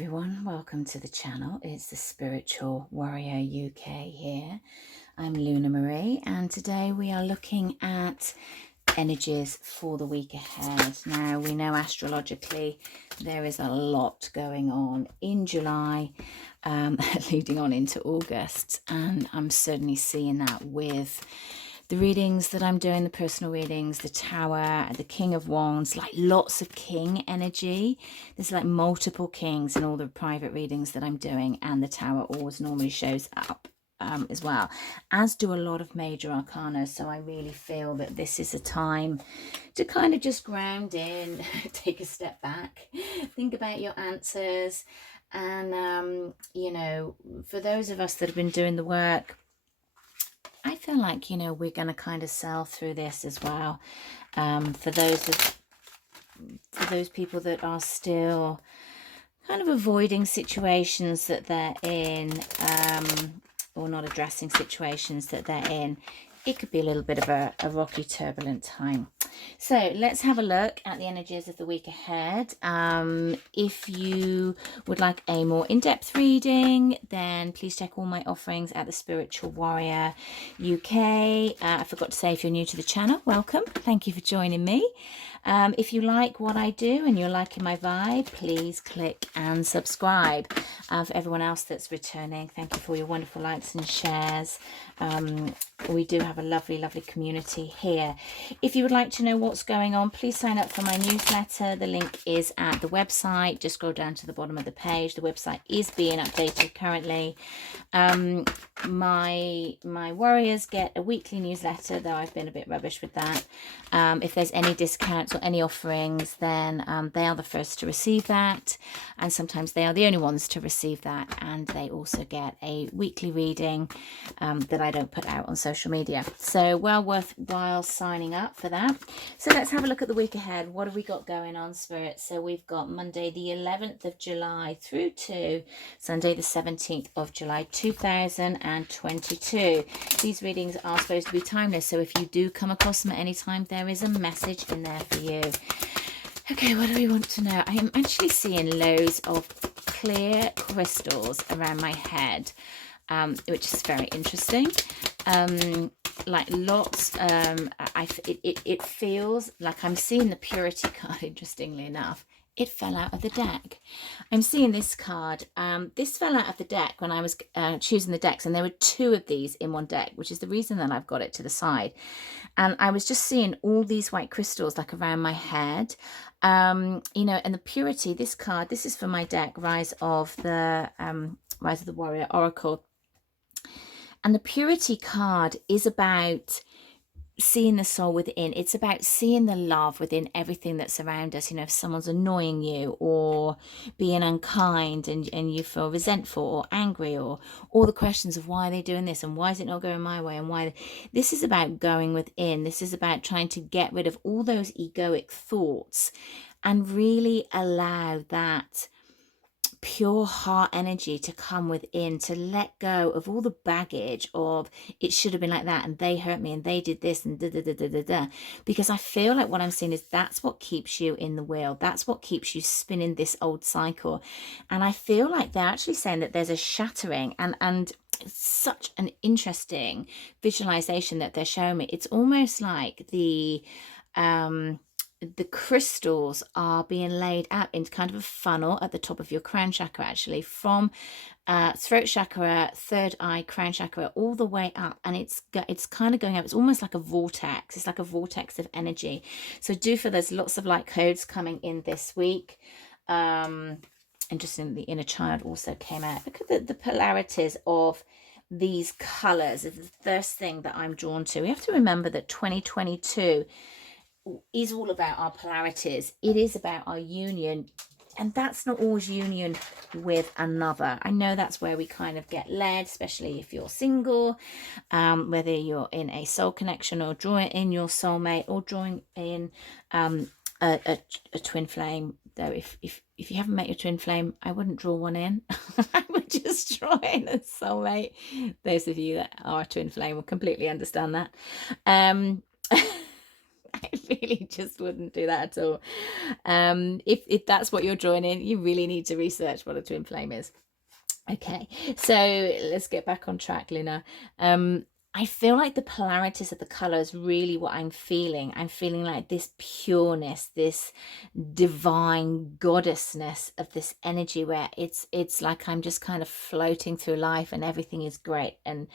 everyone, welcome to the channel. It's the Spiritual Warrior UK here. I'm Luna Marie, and today we are looking at energies for the week ahead. Now, we know astrologically there is a lot going on in July, leading on into August, and I'm certainly seeing that with the readings that I'm doing, the personal readings, the Tower, the King of Wands, like lots of king energy. There's like multiple kings in all the private readings that I'm doing, and the Tower always normally shows up as well, as do a lot of major arcana. So I really feel that this is a time to kind of just ground in, take a step back, think about your answers. And, you know, for those of us that have been doing the work, I feel like, you know, we're going to kind of sail through this as well. For those people that are still kind of avoiding situations that they're in, or not addressing situations that they're in, it could be a little bit of a rocky, turbulent time. So let's have a look at the energies of the week ahead. If you would like a more in-depth reading, then please check all my offerings at the Spiritual Warrior UK. I forgot to say, if you're new to the channel, welcome. Thank you for joining me. If you like what I do and you're liking my vibe, please click and subscribe. For everyone else that's returning, thank you for your wonderful likes and shares. We do have a lovely, lovely community here. If you would like to know what's going on, please sign up for my newsletter. The link is at the website. Just scroll down to the bottom of the page. The website is being updated currently. My warriors get a weekly newsletter, though I've been a bit rubbish with that. If there's any discounts or any offerings, then they are the first to receive that, and sometimes they are the only ones to receive that, and they also get a weekly reading that I don't put out on social media. So well worthwhile signing up for that. So let's have a look at the week ahead. What have we got going on, Spirit? So we've got Monday the 11th of July through to Sunday the 17th of July 2022. These readings are supposed to be timeless, so if you do come across them at any time, there is a message in there for you. Okay, what do we want to know? I am actually seeing loads of clear crystals around my head, which is very interesting. Like lots, it feels like I'm seeing the Purity card. Interestingly enough, it fell out of the deck. I'm seeing this card. This fell out of the deck when I was choosing the decks, and there were two of these in one deck, which is the reason that I've got it to the side. And I was just seeing all these white crystals like around my head, you know. And the Purity, this card, this is for my deck, Rise of the Warrior Oracle. And the Purity card is about seeing the soul within. It's about seeing the love within everything that's around us. You know, if someone's annoying you or being unkind, and you feel resentful or angry, or all the questions of why are they doing this and why is it not going my way, and why. This is about going within. This is about trying to get rid of all those egoic thoughts and really allow that pure heart energy to come within, to let go of all the baggage of it should have been like that, and they hurt me, and they did this, and da da da da da da. Because I feel like what I'm seeing is that's what keeps you in the wheel. That's what keeps you spinning this old cycle. And I feel like they're actually saying that there's a shattering, and it's such an interesting visualization that they're showing me. It's almost like the crystals are being laid out in kind of a funnel at the top of your crown chakra, actually, from throat chakra, third eye, crown chakra, all the way up, and it's kind of going up. It's almost like a vortex. It's like a vortex of energy. So there's lots of light codes coming in this week. Interestingly, the inner child also came out. Look at the polarities of these colors. Is the first thing that I'm drawn to. We have to remember that 2022 is all about our polarities. It is about our union, and that's not always union with another. I know that's where we kind of get led, especially if you're single, whether you're in a soul connection or drawing in your soulmate, or drawing in a twin flame. Though if you haven't met your twin flame, I wouldn't draw one in. I would just draw in a soulmate. Those of you that are a twin flame will completely understand that. I really just wouldn't do that at all. If that's what you're drawing in, you really need to research what a twin flame is. Okay, so let's get back on track, Luna. I feel like the polarities of the color is really what I'm feeling. I'm feeling like this pureness, this divine goddessness of this energy, where it's like I'm just kind of floating through life and everything is great and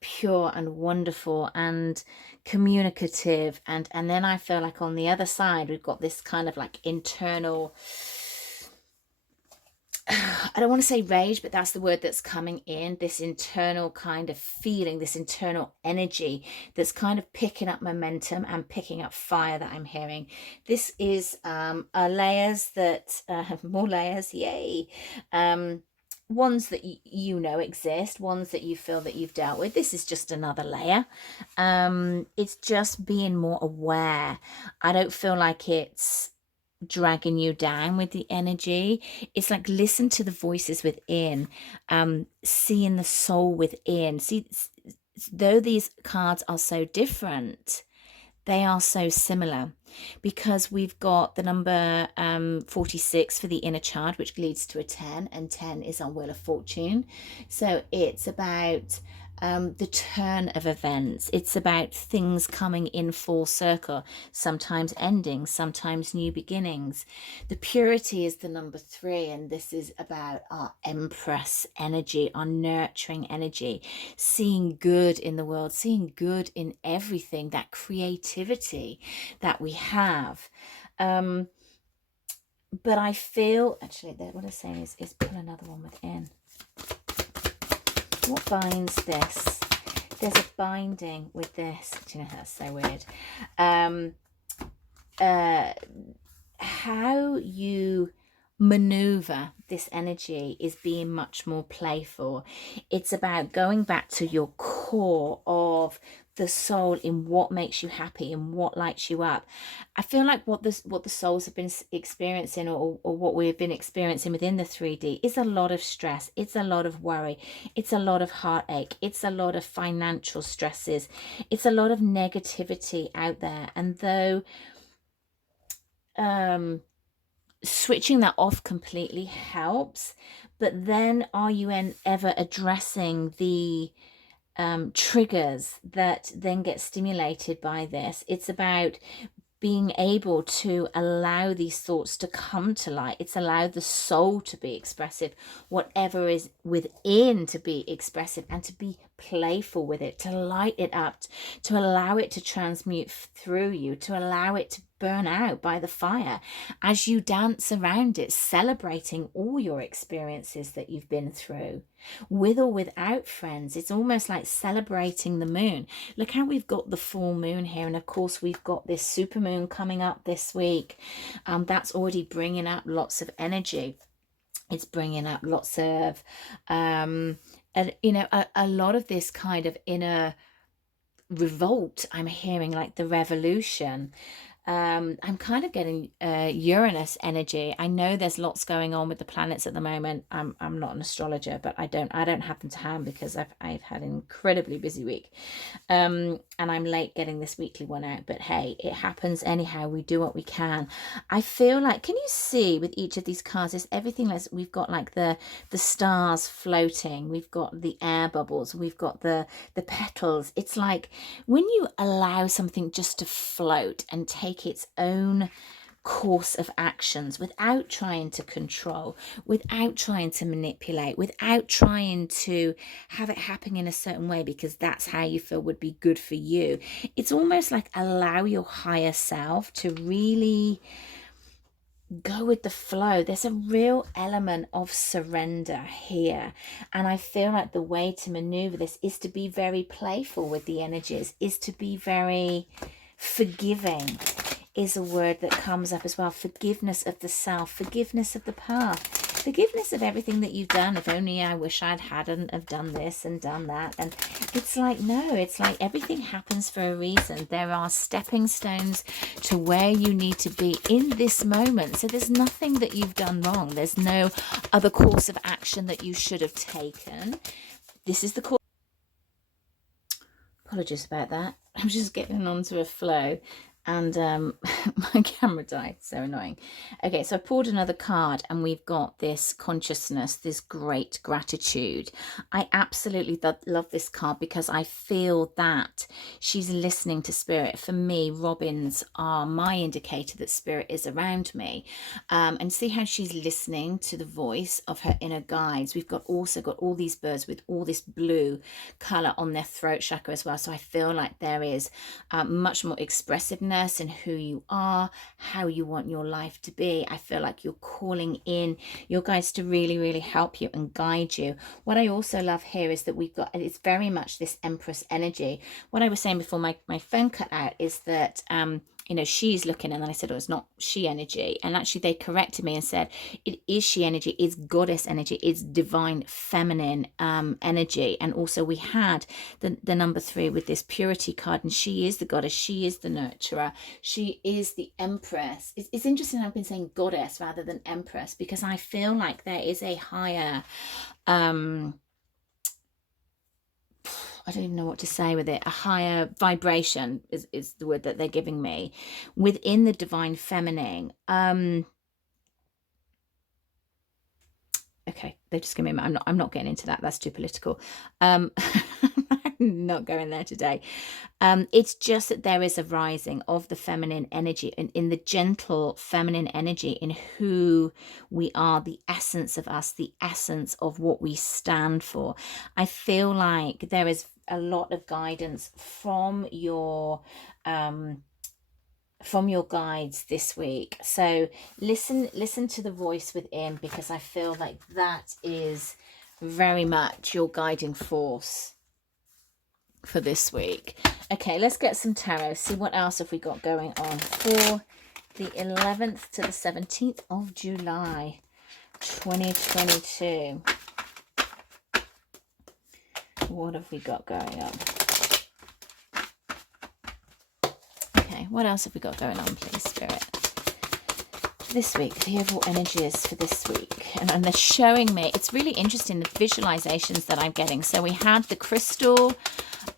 pure and wonderful and communicative. And then I feel like on the other side we've got this kind of like internal, I don't want to say rage, but that's the word that's coming in, this internal kind of feeling, this internal energy that's kind of picking up momentum and picking up fire that I'm hearing. This is layers that have more layers, yay. Ones that you know exist, ones that you feel that you've dealt with. This is just another layer. It's just being more aware. I don't feel like it's dragging you down with the energy. It's like listen to the voices within, seeing the soul within. See, though these cards are so different, they are so similar, because we've got the number 46 for the inner child, which leads to a 10, and 10 is on Wheel of Fortune. So it's about the turn of events. It's about things coming in full circle, sometimes endings, sometimes new beginnings. The purity is the number 3, and this is about our Empress energy, our nurturing energy, seeing good in the world, seeing good in everything, that creativity that we have. But I feel, actually, what I'm saying is pull another one within. What binds this? There's a binding with this. Do you know, that's so weird. How you maneuver this energy is being much more playful. It's about going back to your core of the soul, in what makes you happy and what lights you up. I feel like what the souls have been experiencing, or what we've been experiencing within the 3D, is a lot of stress. It's a lot of worry. It's a lot of heartache. It's a lot of financial stresses. It's a lot of negativity out there. And though switching that off completely helps, but then are you ever addressing the triggers that then get stimulated by this? It's about being able to allow these thoughts to come to light. It's allowed the soul to be expressive, whatever is within to be expressive, and to be playful with it, to light it up, to allow it to transmute through you, to allow it to burn out by the fire as you dance around it, celebrating all your experiences that you've been through, with or without friends. It's almost like celebrating the moon. Look how we've got the full moon here, and of course we've got this super moon coming up this week. That's already bringing up lots of energy. It's bringing up lots of and you know, a lot of this kind of inner revolt. I'm hearing like the revolution. I'm kind of getting Uranus energy. I know there's lots going on with the planets at the moment. I'm not an astrologer, but I don't have them to hand because I've had an incredibly busy week, and I'm late getting this weekly one out. But hey, it happens anyhow. We do what we can. I feel like, can you see with each of these cards, is everything like we've got like the stars floating, we've got the air bubbles, we've got the petals. It's like when you allow something just to float and take its own course of actions without trying to control, without trying to manipulate, without trying to have it happen in a certain way because that's how you feel would be good for you. It's almost like allow your higher self to really go with the flow. There's a real element of surrender here, and I feel like the way to maneuver this is to be very playful with the energies, is to be very forgiving, is a word that comes up as well. Forgiveness of the self, forgiveness of the past, forgiveness of everything that you've done. If only I wish hadn't have done this and done that. And it's like, no, it's like everything happens for a reason. There are stepping stones to where you need to be in this moment. So there's nothing that you've done wrong. There's no other course of action that you should have taken. This is the course. Apologies about that. I'm just getting onto a flow. and my camera died, so annoying. Okay, so I pulled another card and we've got this consciousness, this great gratitude. I absolutely love this card because I feel that she's listening to spirit. For me, robins are my indicator that spirit is around me. And see how she's listening to the voice of her inner guides. We've also got all these birds with all this blue color on their throat chakra as well. So I feel like there is much more expressiveness in who you are, how you want your life to be. I feel like you're calling in your guides to really, really help you and guide you. What I also love here is that we've got, it's very much this Empress energy. What I was saying before my phone cut out is that you know, she's looking, and then I said, oh, it's not she energy. And actually they corrected me and said, it is she energy, it's goddess energy, it's divine feminine energy. And also we had the number 3 with this purity card, and she is the goddess, she is the nurturer, she is the empress. It's interesting I've been saying goddess rather than empress, because I feel like there is a higher I don't even know what to say with it. A higher vibration is the word that they're giving me within the divine feminine. Okay, they're just giving me. I'm not getting into that. That's too political. I'm not going there today. It's just that there is a rising of the feminine energy, and in the gentle feminine energy, in who we are, the essence of us, the essence of what we stand for. I feel like there is a lot of guidance from your guides this week. So listen to the voice within, because I feel like that is very much your guiding force for this week. Okay, let's get some tarot, see what else have we got going on for the 11th to the 17th of July 2022. What have we got going on? Okay, what else have we got going on, please, Spirit? This week, the overall energies for this week. And they're showing me, it's really interesting, the visualizations that I'm getting. So we had the crystal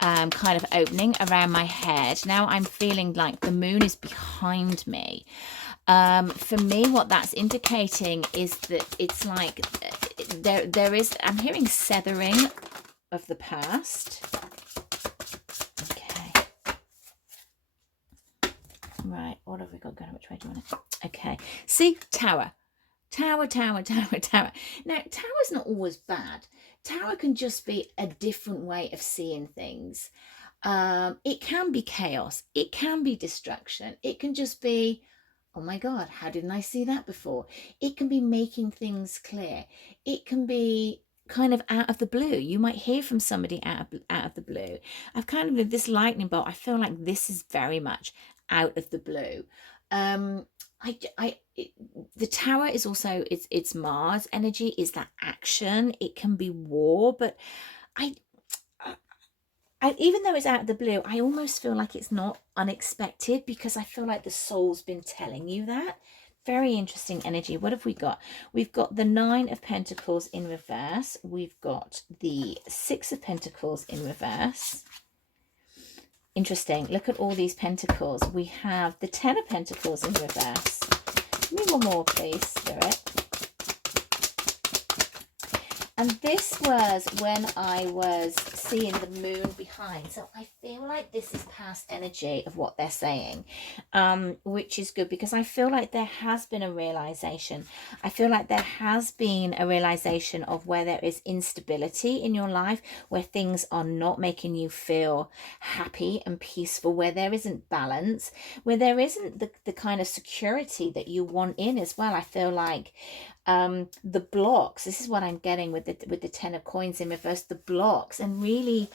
kind of opening around my head. Now I'm feeling like the moon is behind me. For me, what that's indicating is that it's like there is, I'm hearing seathering of the past. Okay. Right, what have we got going? Which way do you want to? Okay. See, tower. Tower. Now, tower's not always bad. Tower can just be a different way of seeing things. It can be chaos. It can be destruction. It can just be, oh my God, how didn't I see that before? It can be making things clear. It can be kind of out of the blue. You might hear from somebody out of the blue. I've kind of, with this lightning bolt, I feel like this is very much out of the blue. The tower is also, it's Mars energy, is that action. It can be war, but I even though it's out of the blue, I almost feel like it's not unexpected, because I feel like the soul's been telling you that. Very interesting energy. What have we got? We've got the 9 of Pentacles in reverse. We've got the 6 of Pentacles in reverse. Interesting. Look at all these pentacles. We have the 10 of Pentacles in reverse. Give me one more, please, Spirit. And this was when I was seeing the moon behind. So I feel like this is past energy of what they're saying, which is good, because I feel like there has been a realization. I feel like there has been a realization of where there is instability in your life, where things are not making you feel happy and peaceful, where there isn't balance, where there isn't the kind of security that you want in as well. I feel like the blocks, this is what I'm getting with the 10 of coins in reverse, the blocks, and really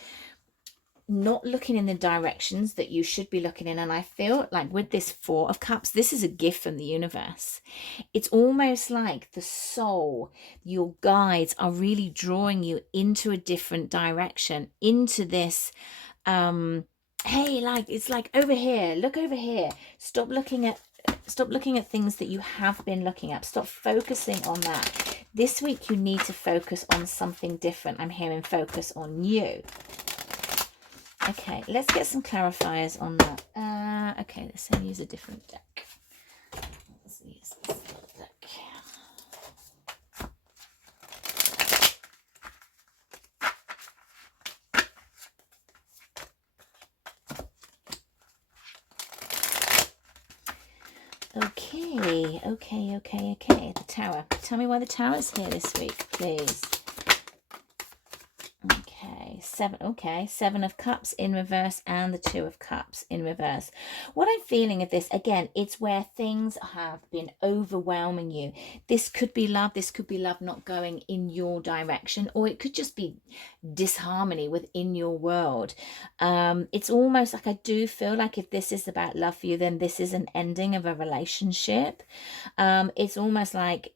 not looking in the directions that you should be looking in. And I feel like with this 4 of cups, this is a gift from the universe. It's almost like the soul, your guides are really drawing you into a different direction, into this hey, like, it's like over here, look over here, stop looking at things that you have been looking at. Stop focusing on that. This week you need to focus on something different. I'm hearing focus on you. Okay, let's get some clarifiers on that. Okay, let's say use a different deck. Let's use this deck. Okay. The Tower. Tell me why the Tower's here this week, please. Okay, Seven of Cups in reverse and the Two of Cups in reverse. What I'm feeling of this, again, it's where things have been overwhelming you. This could be love. This could be love not going in your direction, or it could just be disharmony within your world. It's almost like I do feel like if this is about love for you, then this is an ending of a relationship. It's almost like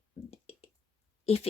if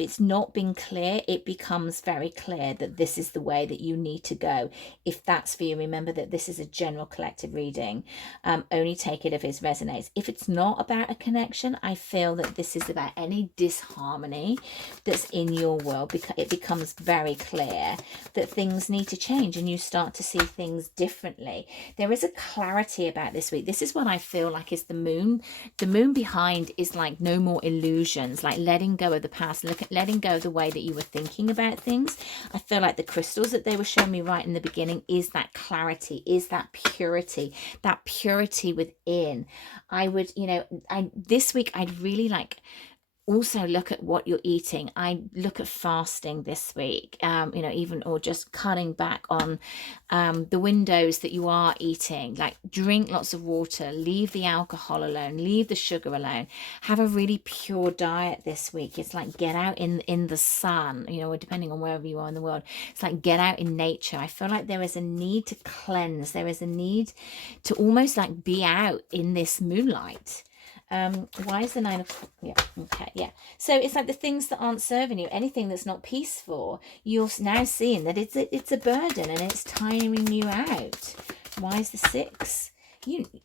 it's not been clear, it becomes very clear that this is the way that you need to go. If that's for you, remember that this is a general collective reading. Only take it if it resonates. If it's not about a connection, I feel that this is about any disharmony that's in your world, because it becomes very clear that things need to change and you start to see things differently. There is a clarity about this week. This is what I feel like is the moon. The moon behind is like no more illusions, like letting go of the past, letting go of the way that you were thinking about things. I feel like the crystals that they were showing me right in the beginning is that clarity, is that purity within. I would, this week I'd really like also look at what you're eating. I look at fasting this week, even, or just cutting back on the windows that you are eating. Like, drink lots of water, leave the alcohol alone, leave the sugar alone, have a really pure diet this week. It's like get out in the sun, or depending on wherever you are in the world, it's like get out in nature. I feel like there is a need to cleanse. There is a need to almost like be out in this moonlight. Why is the Nine of, so it's like the things that aren't serving you, anything that's not peaceful, you're now seeing that it's a burden and it's tiring you out. Why is the Six?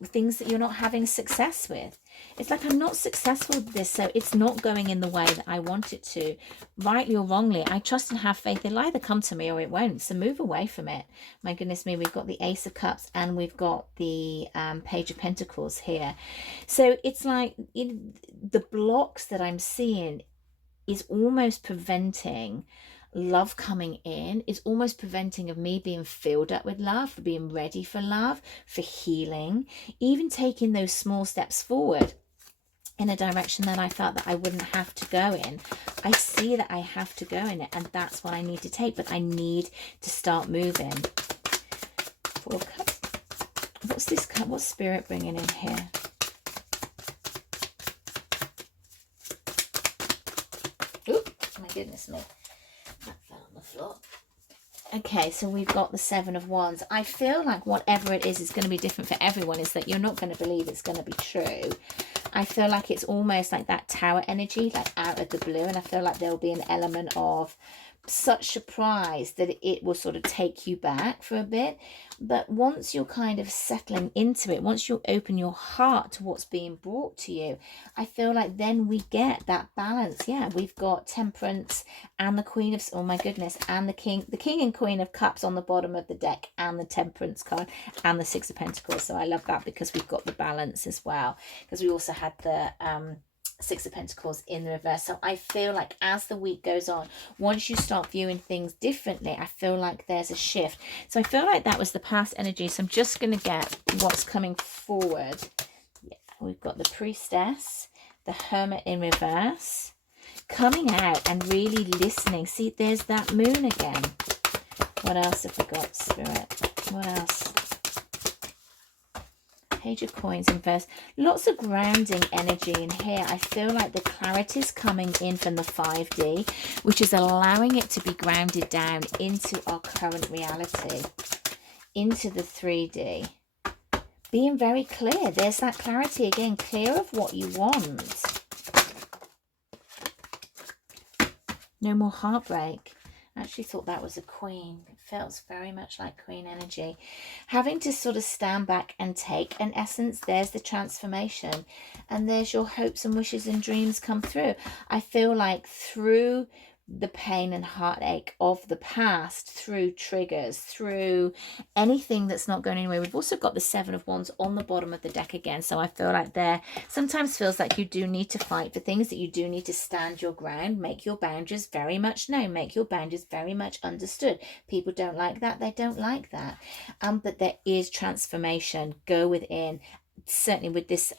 Things that you're not having success with. It's like, I'm not successful with this, so it's not going in the way that I want it to. Rightly or wrongly, I trust and have faith. It'll either come to me or it won't, so move away from it. My goodness me, we've got the Ace of Cups and we've got the Page of Pentacles here. So it's like the blocks that I'm seeing is almost preventing love coming in, is almost preventing of me being filled up with love, for being ready for love, for healing, even taking those small steps forward in a direction that I felt that I wouldn't have to go in. I see that I have to go in it, and that's what I need to take, but I need to start moving. Four Cups. What's this cup? What's Spirit bringing in here? Oop, my goodness me. That fell on the floor. Okay, so we've got the Seven of Wands. I feel like whatever it is going to be different for everyone, is that you're not going to believe it's going to be true. I feel like it's almost like that Tower energy, like out of the blue, and I feel like there'll be an element of such surprise that it will sort of take you back for a bit. But once you're kind of settling into it, once you open your heart to what's being brought to you, I feel like then we get that balance. Yeah, we've got Temperance and the Queen of, oh my goodness, and the King and Queen of Cups on the bottom of the deck, and the Temperance card and the Six of Pentacles. So I love that because we've got the balance as well, because we also had the Six of Pentacles in the reverse. So I feel like as the week goes on, once you start viewing things differently, I feel like there's a shift. So I feel like that was the past energy. So I'm just going to get what's coming forward. Yeah, we've got the Priestess, the Hermit in reverse, coming out and really listening. See, there's that moon again. What else have we got, Spirit? What else? Page of Coins in reverse. Lots of grounding energy in here. I feel like the clarity is coming in from the 5D, which is allowing it to be grounded down into our current reality, into the 3D. Being very clear. There's that clarity again, clear of what you want. No more heartbreak. I actually thought that was a Queen. It feels very much like Queen energy. Having to sort of stand back and take, in essence, there's the transformation. And there's your hopes and wishes and dreams come through. I feel like through the pain and heartache of the past through triggers, through anything that's not going anywhere. We've also got the Seven of Wands on the bottom of the deck again. So I feel like there sometimes feels like you do need to fight for things, that you do need to stand your ground, make your boundaries very much known, make your boundaries very much understood. People don't like that. They don't like that. But there is transformation. Go within. Certainly with this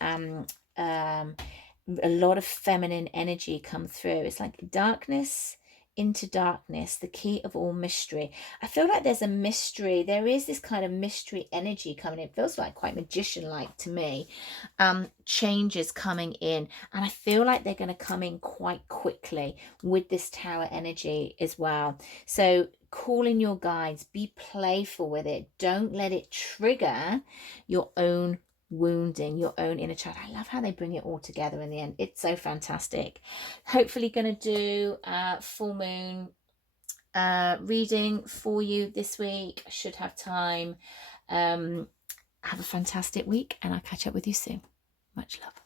a lot of feminine energy come through. It's like darkness into darkness, the key of all mystery. I feel like there's a mystery. There is this kind of mystery energy coming in. It feels like quite magician-like to me. Changes coming in, and I feel like they're going to come in quite quickly with this Tower energy as well. So call in your guides, be playful with it. Don't let it trigger your own wounding, your own inner child. I love how they bring it all together in the end. It's so fantastic. Hopefully going to do full moon reading for you this week. I should have time. Have a fantastic week, and I'll catch up with you soon. Much love.